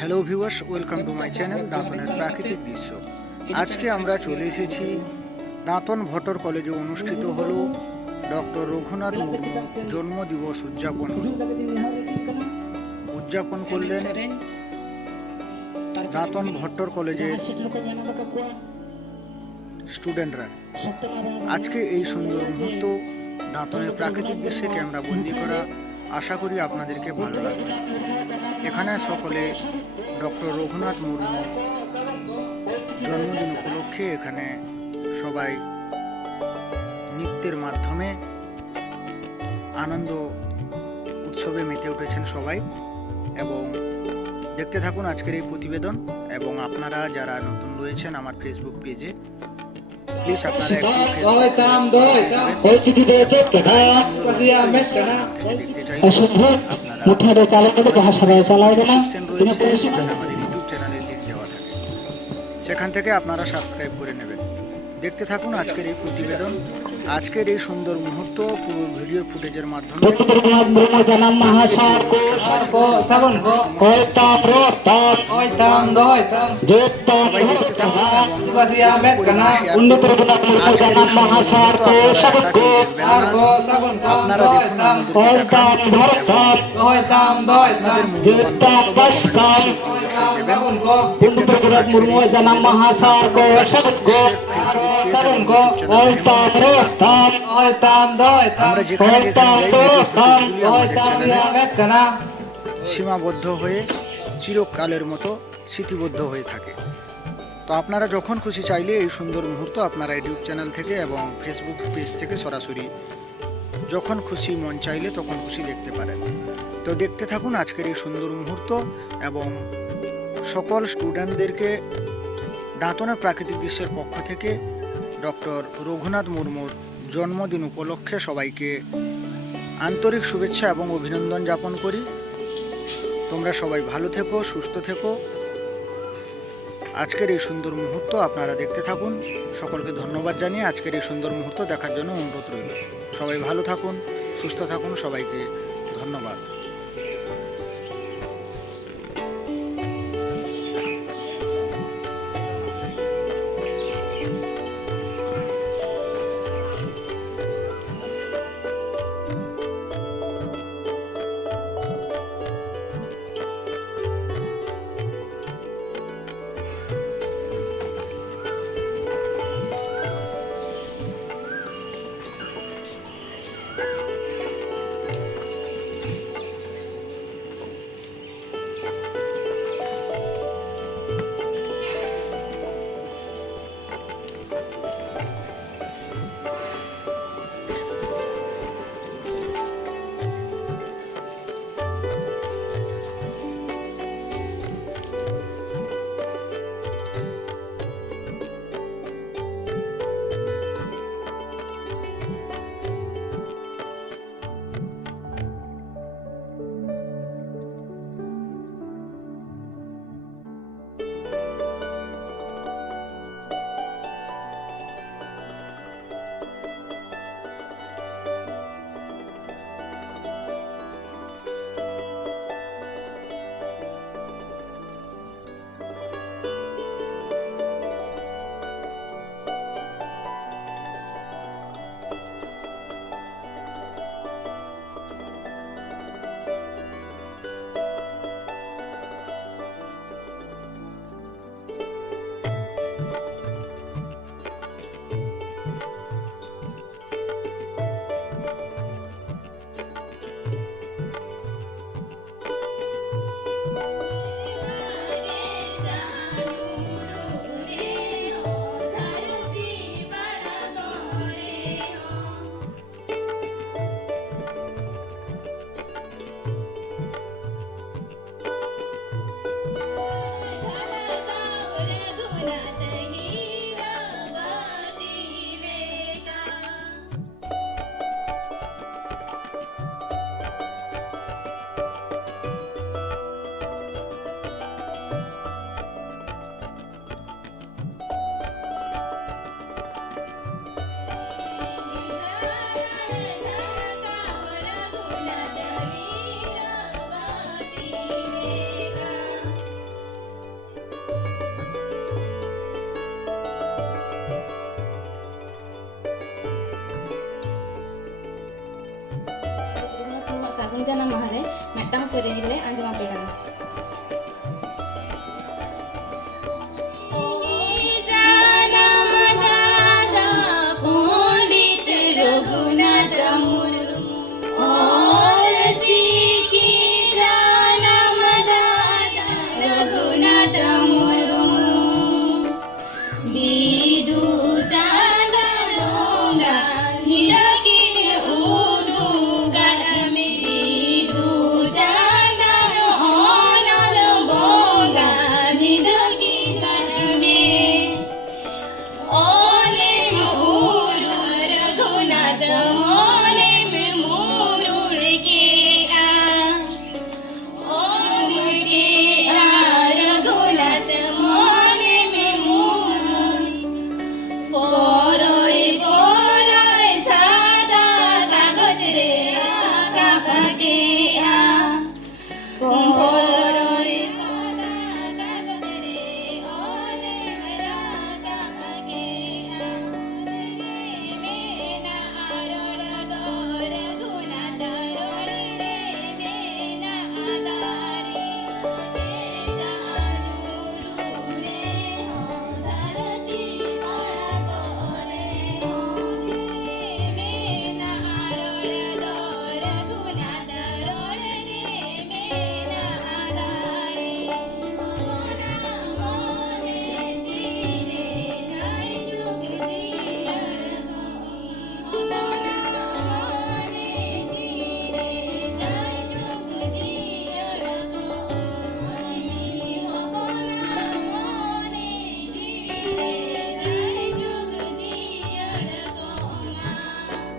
Hello viewers welcome to my channel দাঁতনের প্রাকৃতিক দৃশ্য আজকে আমরা চলে এসেছি দাঁতন ভট্টর কলেজে অনুষ্ঠিত হলো ডক্টর রঘুনাথ মুর্মু জন্মদিবস উদযাপন। উদযাপন করলেন দাঁতন ভট্টর কলেজের স্টুডেন্টরা। আজকে এই সুন্দর মুহূর্ত দাঁতনের প্রাকৃতিক দৃশ্যে ক্যামেরা বন্দি করা, আশা করি আপনাদেরকে ভালো লাগবে। এখানে সকলে ডক্টর রঘুনাথ মুর্মু জন্মদিন উপলক্ষে এখানে সবাই নৃত্যের মাধ্যমে আনন্দ উৎসবে মেতে উঠেছেন সবাই। এবং দেখতে থাকুন আজকের এই প্রতিবেদন এবং আপনারা যারা নতুন রয়েছেন আমার ফেসবুক পেজে প্লিজ আপনারা একটু দয় তাম দয় তাম পরিচিতি দিয়েছে কেনা পাশিয়া মেট কানা অসম্ভব। মুঠে চালাতে তো হাসাবে চালাবে না সেকশন তিনি পরিচিত আমাদের ইউটিউব চ্যানেলে দেওয়া থাকে। সেখান থেকে আপনারা সাবস্ক্রাইব করে নেবেন। দেখতে থাকুন আজকের এই প্রতিবেদন। আজকের এই সুন্দর মুহূর্ত পুরো ভিডিও ফুটেজের মাধ্যমে আপনারা দেখুন সীমাবদ্ধ হয়ে চিরকালের মতো স্মৃতিবদ্ধ হয়ে থাকে। তো আপনারা যখন খুশি চাইলে এই সুন্দর মুহূর্ত আপনারা ইউটিউব চ্যানেল থেকে এবং ফেসবুক পেজ থেকে সরাসরি যখন খুশি মন চাইলে তখন খুশি দেখতে পারেন। তো দেখতে থাকুন আজকের এই সুন্দর মুহূর্ত এবং সকল স্টুডেন্টদেরকে দাঁতনা প্রাকৃতিক দৃশ্যের পক্ষ থেকে ডক্টর রঘুনাথ মুর্মুর জন্মদিন উপলক্ষে সবাইকে আন্তরিক শুভেচ্ছা এবং অভিনন্দন যাপন করি। তোমরা সবাই ভালো থেকো, সুস্থ থেকো। আজকের এই সুন্দর মুহূর্ত আপনারা দেখতে থাকুন। সকলকে ধন্যবাদ জানিয়ে আজকের এই সুন্দর মুহূর্ত দেখার জন্য অনুরোধ রইল। সবাই ভালো থাকুন, সুস্থ থাকুন, সবাইকে ধন্যবাদ। அஞ்சனம் மகரை மெட்டாம் சிறையிலே அஞ்சமா போயிட்டாங்க do